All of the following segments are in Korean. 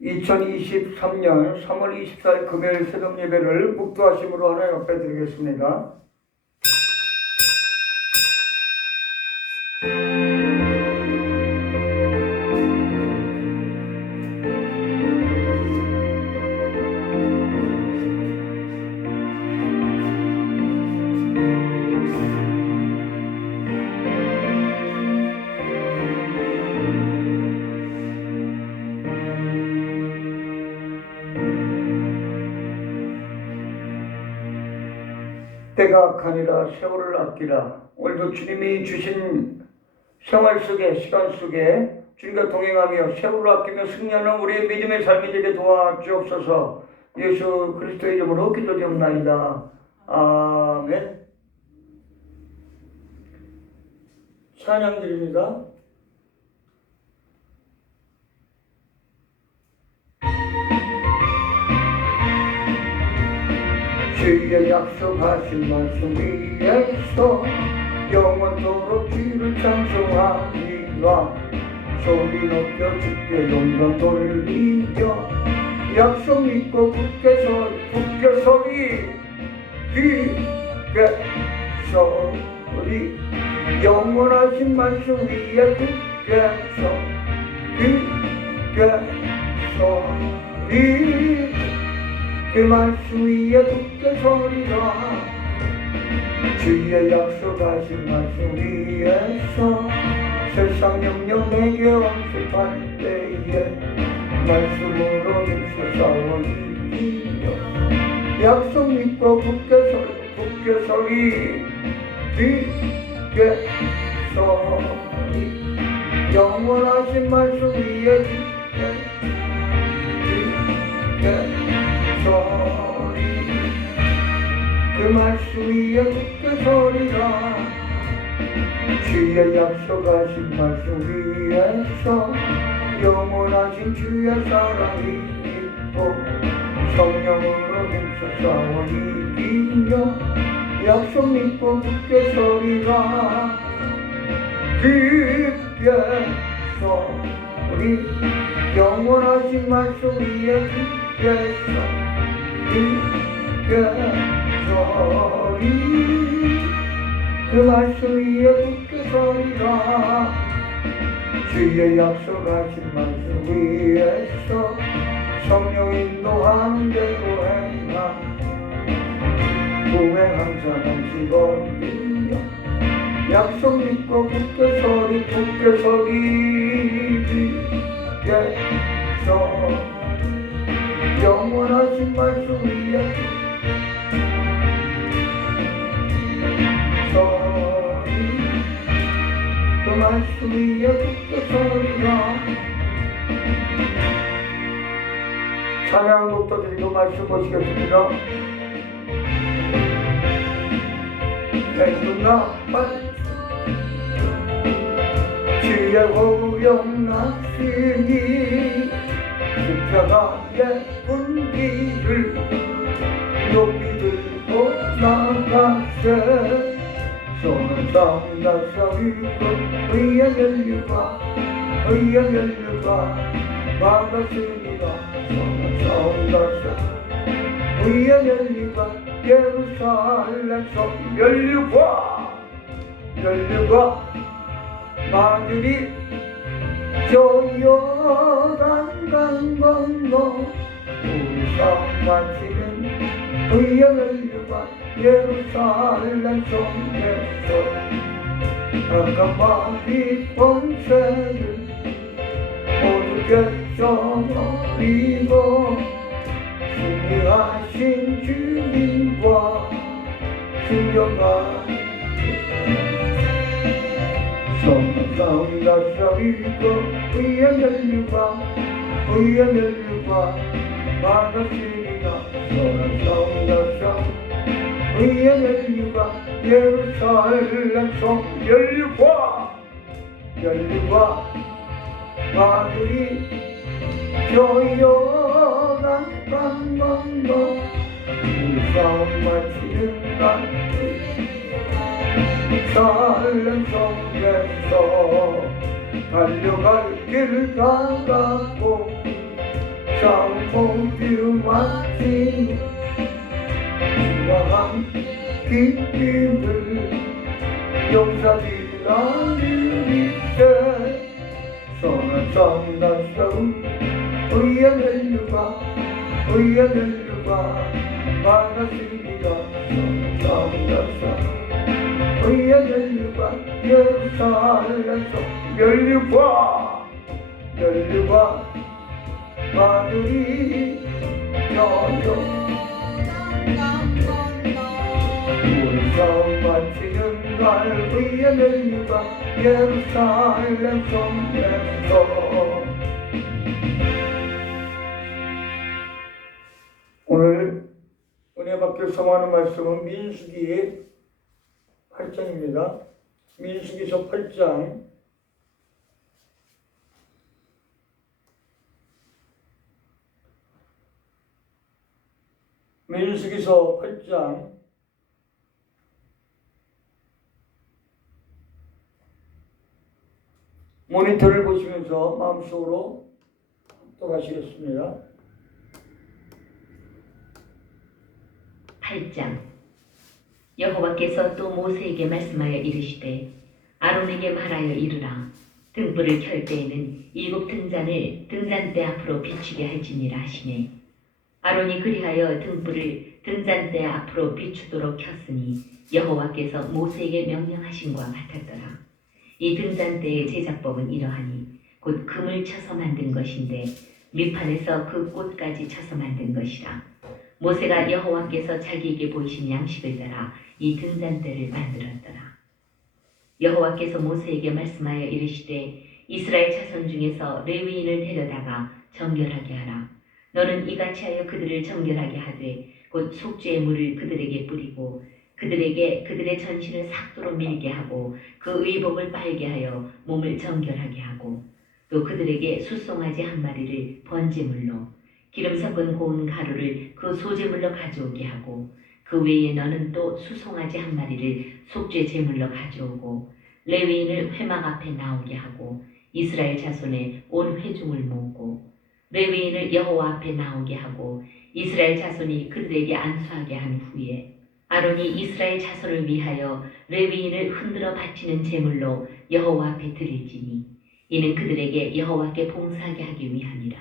2023년 3월 24일 금요일 새벽 예배를 묵도하심으로 하나님 앞에 드리겠습니다. 때가 악하니라 세월을 아끼라. 오늘도 주님이 주신 생활 속에 시간 속에 주님과 동행하며 세월을 아끼며 승리하는 우리의 믿음의 삶이 되게 도와주옵소서. 예수 그리스도의 이름으로 기도드립니다. 아멘. 찬양 드립니다. 주의 약속하신 말씀 위에서 영원토록 주를 찬송하리라. 소리 높여 주께 영광 돌리며 약속 믿고 굳게 서리 굳게 서리. 영원하신 말씀 위에 굳게 서리. 그 말씀 위에 굳게 서리라. 주의 약속하신 말씀 위에서 세상 영영 내게 엄습할 때에 말씀으로 힘써 싸워 이기며 약속 믿고 굳게 서리 굳게 서리. 영원하신 말씀 위에 굳게 그 말씀 위에 굳게 서리라. 주의 약속하신 말씀 위에서 영원하신 주의 사랑이 있고 성령으로 힘써 싸워 이기며 약속 믿고 굳게 서리라. 굳게 서리. 영원하신 말씀 위에 굳게 서리. 그 말씀 위에 굳게 서리라. 주의 약속하신 말씀 위에서 성령 인도하는 대로 행하. 무행한 사람 집어들며 약속 믿고 굳게 서리 굳게 서리. 영원하신 말씀 위에 서리. 그 말씀 위에 굳게 서리라. 찬양곡도 드리고 말씀 보시겠습니다. 나만 주의 호영하시니 십자가의 분기를 높이 들고 나가세. 손을 sam다사위고 의의 멸류가 받았으리라. 손을 sam다사 의의 멸류가 예루살렘 멸류가 마들이 저 요단 건너 우상 마치는 의의 멸류가 예루살렘 성에서 아까마디 번세를 모두 깨쳐버리고 승리하신 주님과 순종한 성삼다사위고 의의 멸류가 받았으리라. 성삼다사 의의 멸류가 예루살렘 성 멸류가 마들이 저 요단 건너 우상 마치는 날 살렘 성에서 달려갈 길 다 닫고 성포뷰마치 우아한 기쁨을 용사들아는 이제 소나성나서 의연을류가 반갑습니다. 소나성나서 의연을류가 예루살렘서 연류가 마늘이 여여 우리가 마치는 날 위에 연류가 예루살렘 성에서 오늘 은혜 받길 소망하는 말씀은 민수기 8장입니다. 민수기서 8장 민수기서 8장 모니터를 보시면서 마음속으로 합독하시겠습니다. 8장 여호와께서 또 모세에게 말씀하여 이르시되 아론에게 말하여 이르라. 등불을 켤 때에는 7 등잔을 등잔대 앞으로 비추게 할지니라 하시네. 아론이 그리하여 등불을 등잔대 앞으로 비추도록 켰으니 여호와께서 모세에게 명령하신 바 같았더라. 이 등잔대의 제작법은 이러하니 곧 금을 쳐서 만든 것인데 밑판에서 그 꽃까지 쳐서 만든 것이라. 모세가 여호와께서 자기에게 보이신 양식을 따라 이 등잔대를 만들었더라. 여호와께서 모세에게 말씀하여 이르시되 이스라엘 자손 중에서 레위인을 데려다가 정결하게 하라. 너는 이같이 하여 그들을 정결하게 하되 곧 속죄의 물을 그들에게 뿌리고 그들에게 그들의 전신을 삭도로 밀게 하고 그 의복을 빨게 하여 몸을 정결하게 하고 또 그들에게 숫송아지 한 마리를 번제물로 기름 섞은 고운 가루를 그 소제물로 가져오게 하고 그 외에 너는 또 수송아지 한 마리를 속죄 제물로 가져오고 레위인을 회막 앞에 나오게 하고 이스라엘 자손의 온 회중을 모으고 레위인을 여호와 앞에 나오게 하고 이스라엘 자손이 그들에게 안수하게 한 후에 아론이 이스라엘 자손을 위하여 레위인을 흔들어 바치는 제물로 여호와 앞에 드릴지니 이는 그들에게 여호와께 봉사하게 하기 위함이라.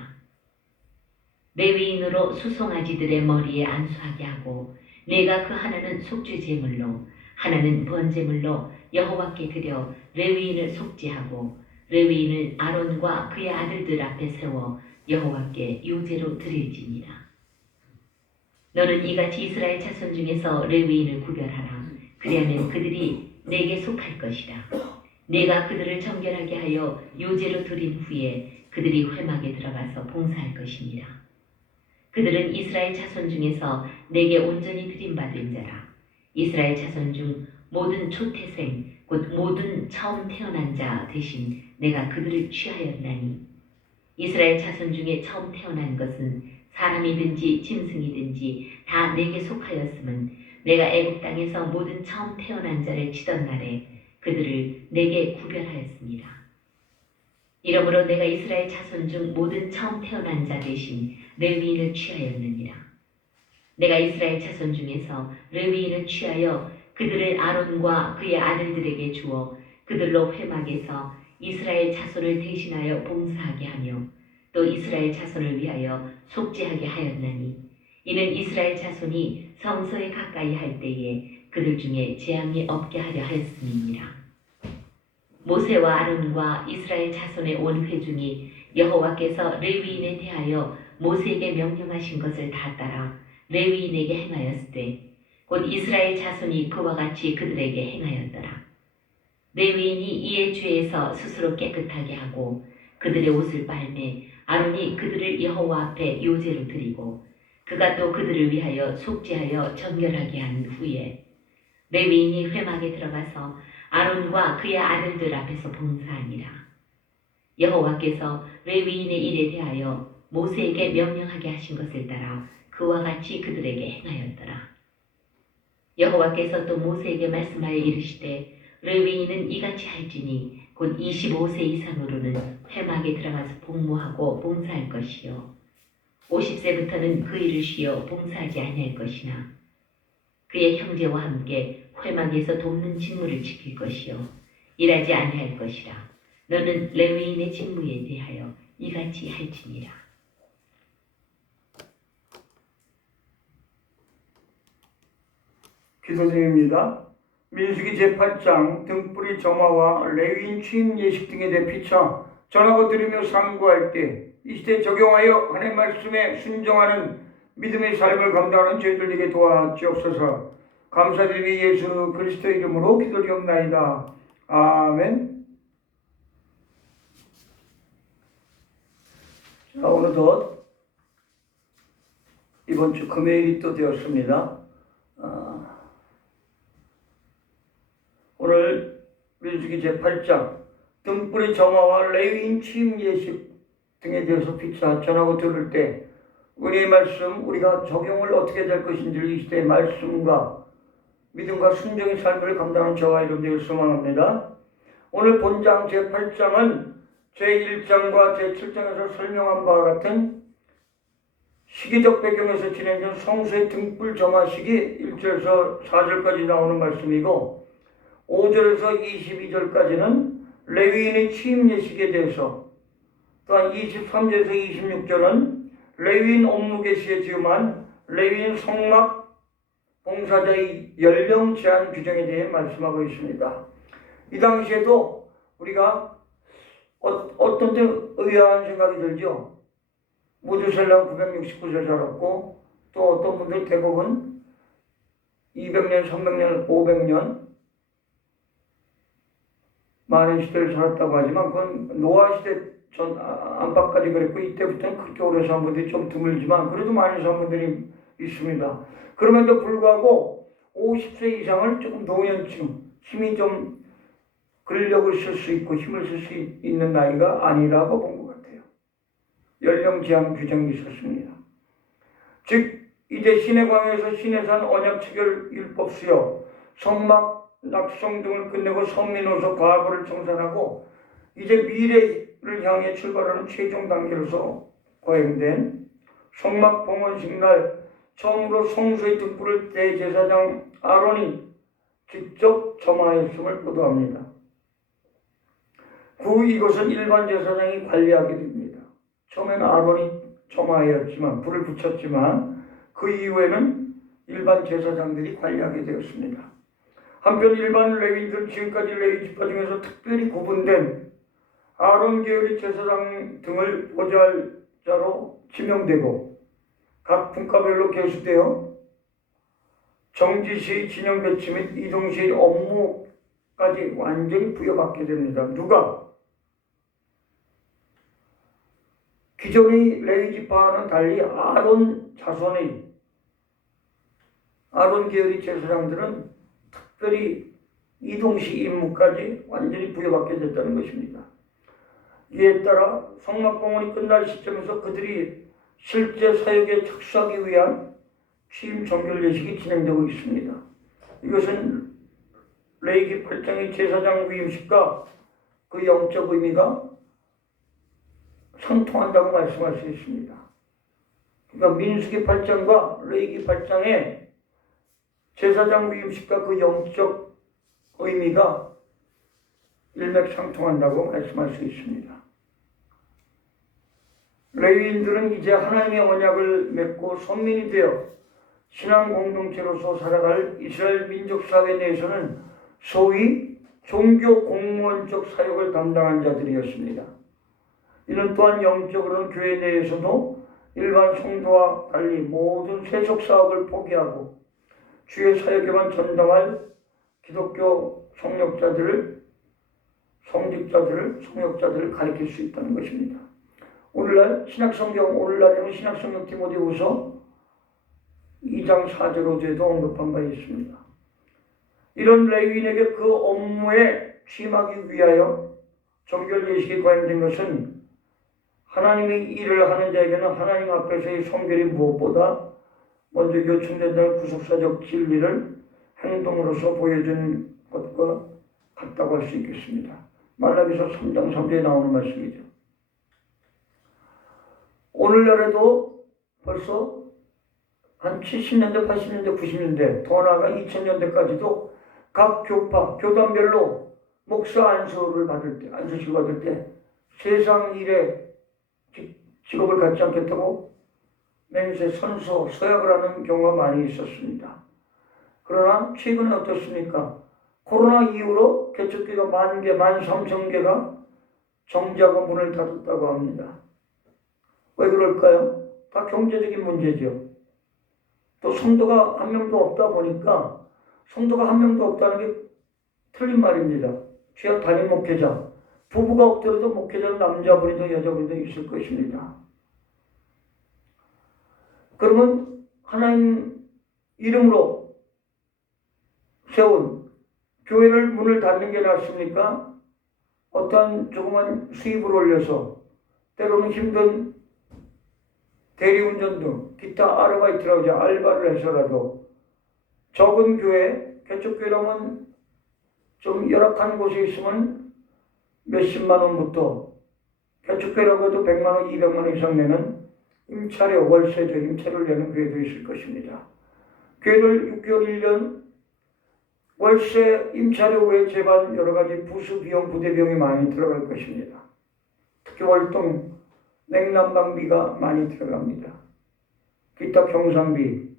레위인으로 수송아지들의 머리에 안수하게 하고 내가 그 하나는 속죄 제물로 하나는 번제물로 여호와께 드려 레위인을 속죄하고 레위인을 아론과 그의 아들들 앞에 세워 여호와께 요제로 드릴지니라. 너는 이같이 이스라엘 자손 중에서 레위인을 구별하라. 그리하면 그들이 내게 속할 것이라. 내가 그들을 정결하게 하여 요제로 드린 후에 그들이 회막에 들어가서 봉사할 것이니라. 그들은 이스라엘 자손 중에서 내게 온전히 드림받은 자라. 이스라엘 자손 중 모든 초태생 곧 모든 처음 태어난 자 대신 내가 그들을 취하였나니 이스라엘 자손 중에 처음 태어난 것은 사람이든지 짐승이든지 다 내게 속하였음은 내가 애굽 땅에서 모든 처음 태어난 자를 치던 날에 그들을 내게 구별하였습니다. 이러므로 내가 이스라엘 자손 중 모든 처음 태어난 자 대신 레위인을 취하였느니라. 내가 이스라엘 자손 중에서 레위인을 취하여 그들을 아론과 그의 아들들에게 주어 그들로 회막에서 이스라엘 자손을 대신하여 봉사하게 하며 또 이스라엘 자손을 위하여 속죄하게 하였나니 이는 이스라엘 자손이 성소에 가까이 할 때에 그들 중에 재앙이 없게 하려 하였음이니라. 모세와 아론과 이스라엘 자손의 온 회중이 여호와께서 레위인에 대하여 모세에게 명령하신 것을 다 따라 레위인에게 행하였을 때 곧 이스라엘 자손이 그와 같이 그들에게 행하였더라. 레위인이 이에 죄에서 스스로 깨끗하게 하고 그들의 옷을 빨매 아론이 그들을 여호와 앞에 요제로 드리고 그가 또 그들을 위하여 속죄하여 정결하게 한 후에 레위인이 회막에 들어가서 아론과 그의 아들들 앞에서 봉사하니라. 여호와께서 레위인의 일에 대하여 모세에게 명령하게 하신 것을 따라 그와 같이 그들에게 행하였더라. 여호와께서 또 모세에게 말씀하여 이르시되 레위인은 이같이 할지니 곧 25세 이상으로는 회막에 들어가서 복무하고 봉사할 것이요 50세부터는 그 일을 쉬어 봉사하지 아니할 것이나 그의 형제와 함께 회막에서 돕는 직무를 지킬 것이요 일하지 아니할 것이라. 너는 레위인의 직무에 대하여 이같이 할지니라. 기도 중입니다. 민수기 제8장 등불이 점화와 레위인 취임 예식 등에 대해 피차 전하고 들으며 상고할 때 이 시대에 적용하여 하나님의 말씀에 순종하는 믿음의 삶을 감당하는 저희들에게 도와주옵소서. 감사드리며 예수 그리스도 이름으로 기도드리옵나이다. 아멘. 자, 오늘도 이번 주 금요일이 또 되었습니다. 오늘 민수기 제8장 등불의 점화와 레위인 취임 예식 등에 대해서 피차 전하고 들을 때 우리의 말씀, 우리가 적용을 어떻게 될 것인지를 이 시대의 말씀과 믿음과 순종의 삶을 감당하는 저와 여러분들을 소망합니다. 오늘 본장 제8장은 제1장과 제7장에서 설명한 바와 같은 시기적 배경에서 진행된 성소의 등불 점화식이 1절에서 4절까지 나오는 말씀이고 5절에서 22절까지는 레위인의 취임 예식에 대해서, 또한 23절에서 26절은 레위인 업무 개시에 지음한 레위인 성막 봉사자의 연령 제한 규정에 대해 말씀하고 있습니다. 이 당시에도 우리가 어떤 때 의아한 생각이 들죠. 무두셀람 969세 살았고 또 어떤 분들 대부분 200년, 300년, 500년 많은 시대를 살았다고 하지만 그건 노아 시대 전 안팎까지 그랬고 이때부터는 그렇게 오래 산 분들이 좀 드물지만 그래도 많이 산 분들이 있습니다. 그럼에도 불구하고 50세 이상을 조금 노년층, 힘이 좀 근력을 쓸 수 있고 힘을 쓸 수 있는 나이가 아니라고 본 것 같아요. 연령 제한 규정이 있었습니다. 즉 이제 신의 광야에서 신의 산 언약 체결 율법 수요 성막 낙성 등을 끝내고 선민으로서 과거를 청산하고 이제 미래를 향해 출발하는 최종 단계로서 거행된 성막 봉헌식 날 처음으로 성소의 등불을 대제사장 아론이 직접 점화했음을 보도합니다. 그 이것은 일반 제사장이 관리하게 됩니다. 처음에는 아론이 점화하였지만 불을 붙였지만 그 이후에는 일반 제사장들이 관리하게 되었습니다. 한편 일반 레위인들은 지금까지 레위 지파 중에서 특별히 구분된 아론 계열의 제사장 등을 보좌할 자로 지명되고 각 분과별로 계수되어 정지시의 진영 배치 및 이동시의 업무까지 완전히 부여받게 됩니다. 누가? 기존의 레위 지파와는 달리 아론 자손의 아론 계열의 제사장들은 특별히 이동시 임무까지 완전히 부여받게 됐다는 것입니다. 이에 따라 성막봉헌이 끝날 시점에서 그들이 실제 사역에 착수하기 위한 취임 정결 예식이 진행되고 있습니다. 이것은 레위기 8장의 제사장 위임식과 그 영적 의미가 상통한다고 말씀할 수 있습니다. 그러니까 민수기 8장과 레위기 8장의 제사장 위임식과 그 영적 의미가 일맥상통한다고 말씀할 수 있습니다. 레위인들은 이제 하나님의 언약을 맺고 선민이 되어 신앙 공동체로서 살아갈 이스라엘 민족 사회 내에서는 소위 종교 공무원적 사역을 담당한 자들이었습니다. 이는 또한 영적으로는 교회 내에서도 일반 성도와 달리 모든 세속 사업을 포기하고 주의 사역에만 전담할 기독교 성역자들을 가리킬 수 있다는 것입니다. 오늘날에는 신약성경 디모데후서 2장 4절 5절에도 언급한 바 있습니다. 이런 레위인에게 그 업무에 취임하기 위하여 정결 예식이 거행된 것은 하나님의 일을 하는 자에게는 하나님 앞에서의 성결이 무엇보다 먼저 요청된다는 구속사적 진리를 행동으로서 보여준 것과 같다고 할 수 있겠습니다. 말라기서 3장 3절에 나오는 말씀이죠. 오늘날에도 벌써 한 70년대, 80년대, 90년대, 더 나아가 2000년대까지도 각 교파, 교단별로 목사 안수를 받을 때, 안수식을 받을 때 세상 일에 직업을 갖지 않겠다고 맹세, 선서, 서약을 하는 경우가 많이 있었습니다. 그러나 최근에 어떻습니까? 코로나 이후로 개척교회가 10,000개, 13,000개가 정지하고 문을 닫았다고 합니다. 왜 그럴까요? 다 경제적인 문제죠. 또 성도가 한 명도 없다 보니까 성도가 한 명도 없다는 게 틀린 말입니다. 취약 단임 목회자, 부부가 없더라도 목회자는 남자분이든 여자분이든 있을 것입니다. 그러면 하나님 이름으로 세운 교회를 문을 닫는 게 낫습니까? 어떠한 조그만 수입을 올려서 때로는 힘든 대리운전 등 기타 아르바이트라고 하죠. 알바를 해서라도 적은 교회, 개척교회라면 좀 열악한 곳에 있으면 몇십만 원부터 개척교회라고 해도 100만 원, 200만 원 이상 내는 임차료, 월세죠. 임차료를 내는 교회도 있을 것입니다. 교회를 6개월, 1년 월세, 임차료 외 재반 여러 가지 부수 비용, 부대 비용이 많이 들어갈 것입니다. 특히 월동, 냉난방비가 많이 들어갑니다. 기타 경상비,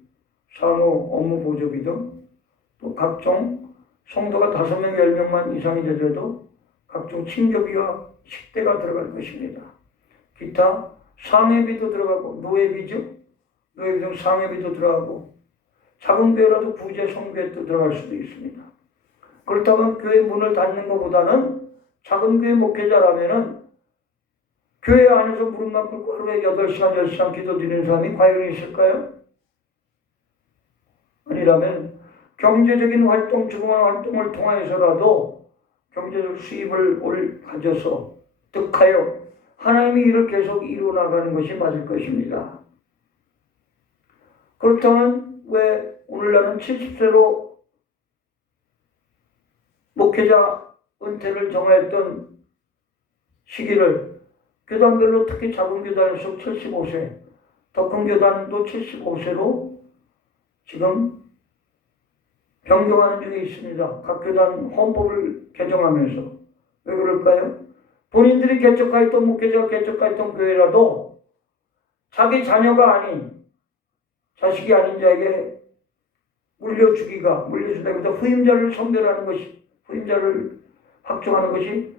사무, 업무 보조비 등 또 각종 성도가 5명, 10명만 이상이 되더라도 각종 친교비와 식대가 들어갈 것입니다. 기타 상해비도 들어가고 노예비죠. 노예비 등 상해비도 들어가고 작은 교회라도 부재 성교회도 들어갈 수도 있습니다. 그렇다면 교회 문을 닫는 것보다는 작은 교회 목회자라면은 교회 안에서 무릎만 꿇고 하루에 8시간, 10시간 기도드리는 사람이 과연 있을까요? 아니라면 경제적인 활동, 조그마한 활동을 통해서라도 경제적 수입을 가져서 득하여 하나님의 일을 계속 이루어나가는 것이 맞을 것입니다. 그렇다면 왜 오늘날은 70세로 목회자 은퇴를 정하였던 시기를 교단별로 특히 작은 교단에서 75세, 더 큰 교단도 75세로 지금 변경하는 중에 있습니다. 각 교단 헌법을 개정하면서. 왜 그럴까요? 본인들이 개척하였던 목회자가 개척하였던 교회라도 자기 자녀가 아닌, 자식이 아닌 자에게 물려주다기보다 후임자를 선별하는 것이, 후임자를 확정하는 것이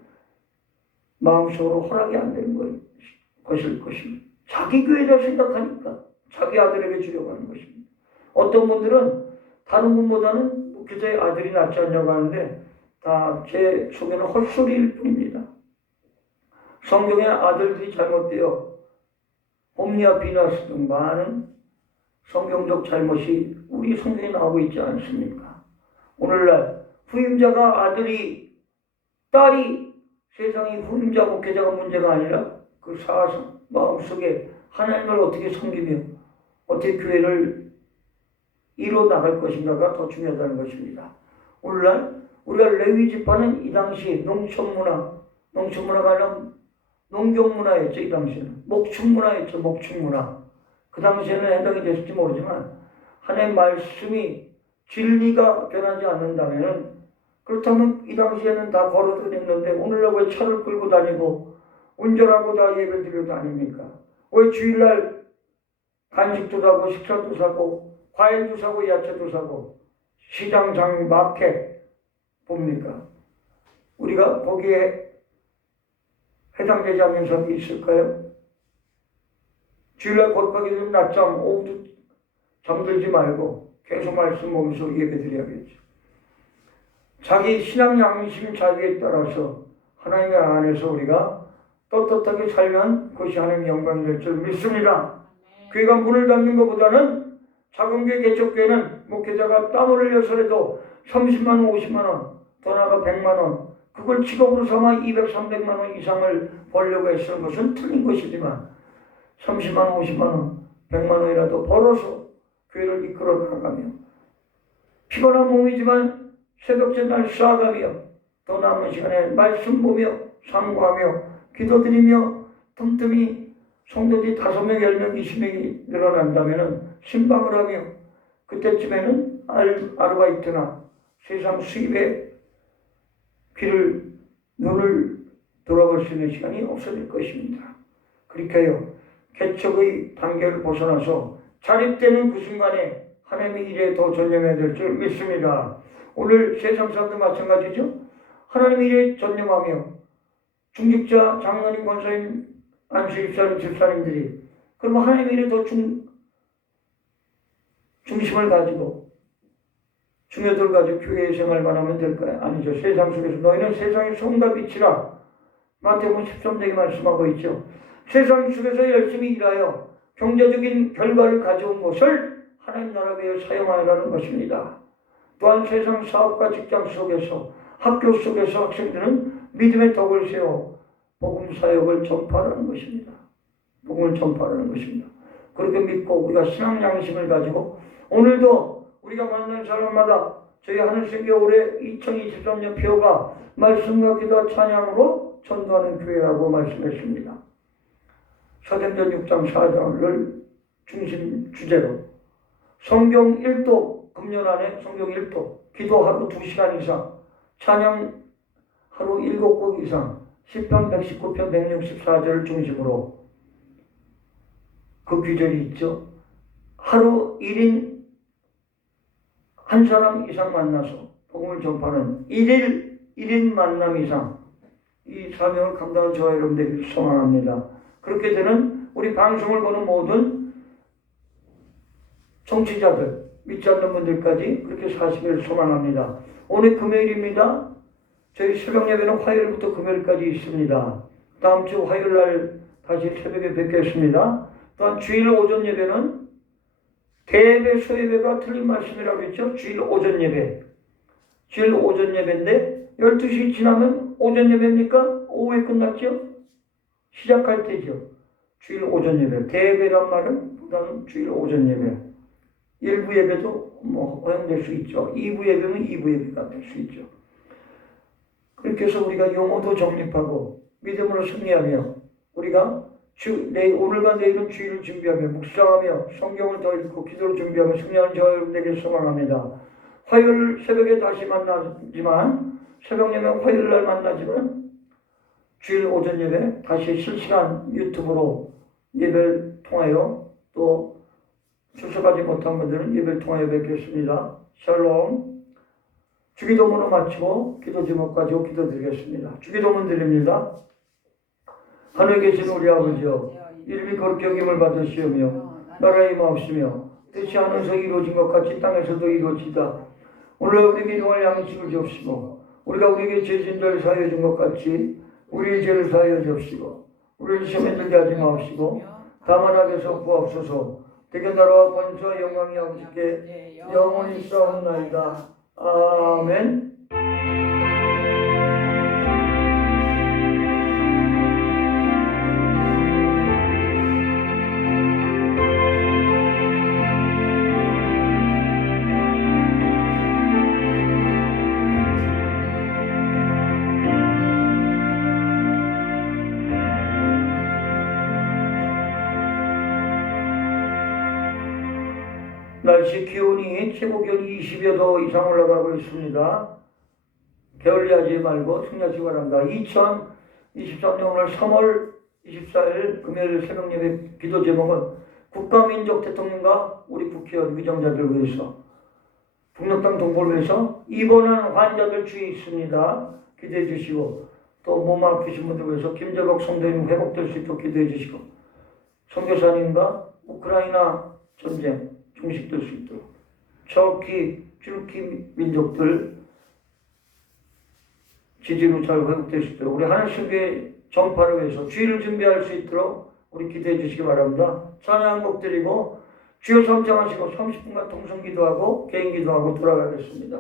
마음속으로 허락이 안 되는 것일 것입니다. 자기 교회자 생각하니까 자기 아들에게 주려고 하는 것입니다. 어떤 분들은 다른 분보다는 목회자의 아들이 낫지 않냐고 하는데 다 제 속에는 헛소리일 뿐입니다. 성경에 아들들이 잘못되어 홈리아 비나스 등 많은 성경적 잘못이 우리 성경에 나오고 있지 않습니까? 오늘날 후임자가 아들이, 딸이 세상의 후임자 목회자가 문제가 아니라 그 사상, 마음속에 하나님을 어떻게 섬기며 어떻게 교회를 이루어 나갈 것인가가 더 중요하다는 것입니다. 오늘날 우리가 레위 지파는 이 당시 농촌문화가 아니라 농경문화였죠. 이 당시에는 목축문화였죠. 목축문화. 그 당시에는 해당이 됐을지 모르지만 하나님의 말씀이 진리가 변하지 않는다면 그렇다면 이 당시에는 다 걸어 다녔는데 오늘날 왜 차를 끌고 다니고 운전하고 다 예배 드리고 다닙니까? 왜 주일날 간식도 사고 식사도 사고 과일도 사고 야채도 사고 시장, 장, 마켓 봅니까? 우리가 거기에 해당되지 않는 사람이 있을까요? 주일날 거룩하게 되면 낮잠, 오후도 잠들지 말고 계속 말씀 보면서 예배 드려야겠죠. 자기 신앙 양심 자기에 따라서 하나님의 안에서 우리가 떳떳하게 살면 그것이 하나님의 영광이 될 줄 믿습니다. 교회가 문을 닫는 것보다는 작은 교회 개척교회는 목회자가 땀을 흘려서라도 30만 원, 50만 원, 더 나아가 100만 원, 그걸 직업으로 삼아 200, 300만 원 이상을 벌려고 애쓰는 것은 틀린 것이지만 30만 원, 50만 원, 100만 원이라도 벌어서 교회를 이끌어 나가며 피곤한 몸이지만 새벽전날 쌓아가며 더 남은 시간에 말씀 보며 상고하며 기도드리며 틈틈이 성도들이 5명, 10명, 20명이 늘어난다면 신방을 하며 그때쯤에는 아르바이트나 세상 수입에 눈을 돌아볼 수 있는 시간이 없어질 것입니다. 그러니까요, 개척의 단계를 벗어나서 자립되는 그 순간에 하나님의 일에 더 전념해야 될 줄 믿습니다. 오늘 세상 사람도 마찬가지죠. 하나님의 일에 전념하며 중직자, 장로님, 권사님, 안수집사님, 집사님들이 그러면 하나님의 일에 더 중심을 가지고 중요도를 가지고 교회 생활만 하면 될까요? 아니죠. 세상 속에서 너희는 세상의 소금과 빛이라 마태복음 13장에 말씀하고 있죠. 세상 속에서 열심히 일하여 경제적인 결과를 가져온 것을 하나님 나라 위에 사용하라는 것입니다. 또한 세상 사업과 직장 속에서 학교 속에서 학생들은 믿음의 덕을 세워 복음 사역을 전파하는 것입니다. 복음을 전파하는 것입니다. 그렇게 믿고 우리가 신앙 양심을 가지고 오늘도 우리가 만난 사람마다 저희 하늘생계 올해 2023년 표가 말씀과 기도와 찬양으로 전도하는 교회라고 말씀했습니다. 사도행전 6장 4절을 중심 주제로 성경 1도, 금년 안에 성경 1도, 기도 하루 2시간 이상, 찬양 하루 7곡 이상, 시편 119편 164절을 중심으로 그 규절이 있죠. 하루 1인 한 사람 이상 만나서 복음을 전파하는 1인 만남 이상 이 사명을 감당하는 저와 여러분들이 소망합니다. 그렇게 되는 우리 방송을 보는 모든 청취자들, 믿지 않는 분들까지 그렇게 사시기를 소망합니다. 오늘 금요일입니다. 저희 새벽 예배는 화요일부터 금요일까지 있습니다. 다음 주 화요일 날 다시 새벽에 뵙겠습니다. 또한 주일 오전 예배는 대예배, 소예배가 틀린 말씀이라고 했죠. 주일 오전 예배. 주일 오전 예배인데 12시 지나면 오전 예배입니까? 오후에 끝났죠? 시작할 때죠. 주일 오전 예배. 대예배란 말은 보다는 주일 오전 예배. 일부 예배도 허용될 수 있죠. 2부 예배는 2부 예배가 될 수 있죠. 그렇게 해서 우리가 용어도 정립하고 믿음으로 승리하며 우리가 오늘과 내일은 주일을 준비하며 묵상하며 성경을 더 읽고 기도를 준비하며 승리하는 저와 여러분에게 소망합니다. 화요일 새벽에 다시 만나지만 새벽 예배 화요일 날 만나지만 주일 오전 예배 다시 실시간 유튜브로 예배를 통하여 또 출석하지 못한 분들은 예배를 통하여 뵙겠습니다. 샬롬. 주기도문을 마치고 기도 제목 가지고 기도드리겠습니다. 주기도문 드립니다. 하늘에 계신 우리 아버지여, 이름이 거룩히 여김을 받으시오며 나라의 마옵시며 뜻이 하늘에서 이루어진 것 같이 땅에서도 이루어지다. 오늘 우리에게 일용할 양식을 주옵시고 우리가 우리에게 죄진들을 사하여 준 것 같이 우리의 죄를 사하여 주옵시고 우리를 시험에 들게 하지 마옵시고 다만 악에서 구하옵소서. 대개 나라와 권세와 영광이 아버지께 영원히 싸움나이다. 아멘. 날씨 기온이 최고 기온이 20여 도 이상 올라가고 있습니다. 게을리하지 말고 승리하시기 바랍니다. 2023년 오늘 3월 24일 금요일 새벽 예배 기도 제목은 국가민족 대통령과 우리 국회의원 위정자들 위해서 북녘 동포를 위해서 입원한 환자들 주위에 있습니다. 기도해 주시고 또 몸 아프신 분들 위해서 김재복 성도님 회복될 수 있도록 기도해 주시고 선교사님과 우크라이나 전쟁 종식될 수 있도록 튀르키 민족들 지지로 잘 회복될 수 있도록 우리 하늘신교의 전파를 위해서 주의를 준비할 수 있도록 우리 기도해 주시기 바랍니다. 찬양 곡 드리고 주여 선창하시고 30분간 통성 기도하고 개인 기도하고 돌아가겠습니다.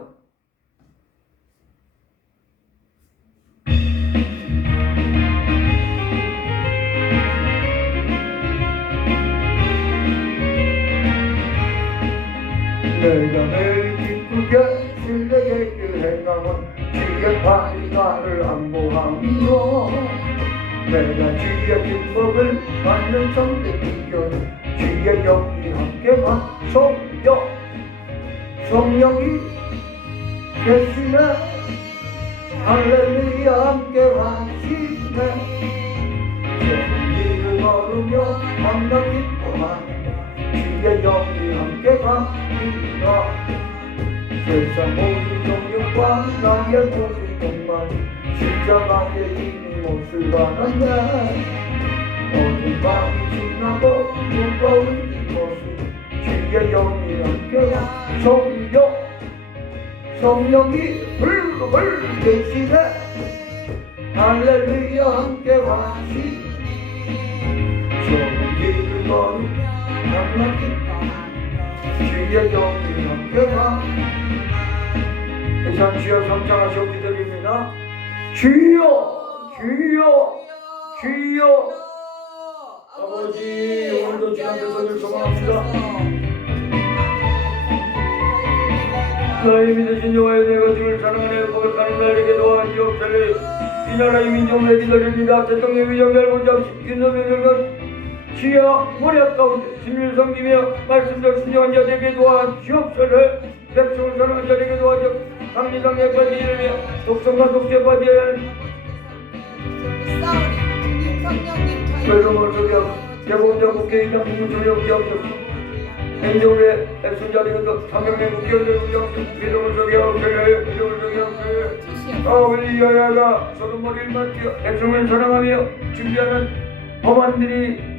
내가 매일 기쁘게 신뢰의 그 행함은 주의 팔이 나를 안보함이요 내가 주의 기법을 받는 성대비교 주의 영이 함께 성령 성령이 계시네 할렐루야 함께 하시네 성리를 걸으며 만나 기뻐하네 주의 영이 함께 가시라 세상 모든 동력과 나의 모든 동만 십자가에 이미 못을 받았네 어둠 밤이 지나고 무거운 이곳은 주의 영이 함께 성령이 불불 계시네 할렐루야 함께 하시네 성리를 걸으며 만나 기뻐하네 주의 영이 함께 하시네 이상 주여 성장하시오 기드립니다. 주여 주여 주여 아버지 오늘도 주님 앞에서 소망합니다. 나의 믿으신 여호와의 내가 주를 사랑하네 고백하는 날에게 도와주옵소서. 이 나라의 민족을 기다립니다. 대통령 위정잘 보잡시 인도민들과 주여 모략 가운데 진리를 섬기며 말씀대로 순종한 자들에게 도와주옵소서. 백성을 사랑하는 자들에게 도와주옵소서. 강리당에 빠지며 독성과 독재에 빠지는 외로움을 속여 대법원 국회의장 국무총리 없지없소서. 행정부의 애순자리가 사명의 국회의장을 없소서. 외로움을 속여 외로움을 속여 아버지 여야가 서로 머리를 맞추어 백성을 사랑하며 준비하는 법안들이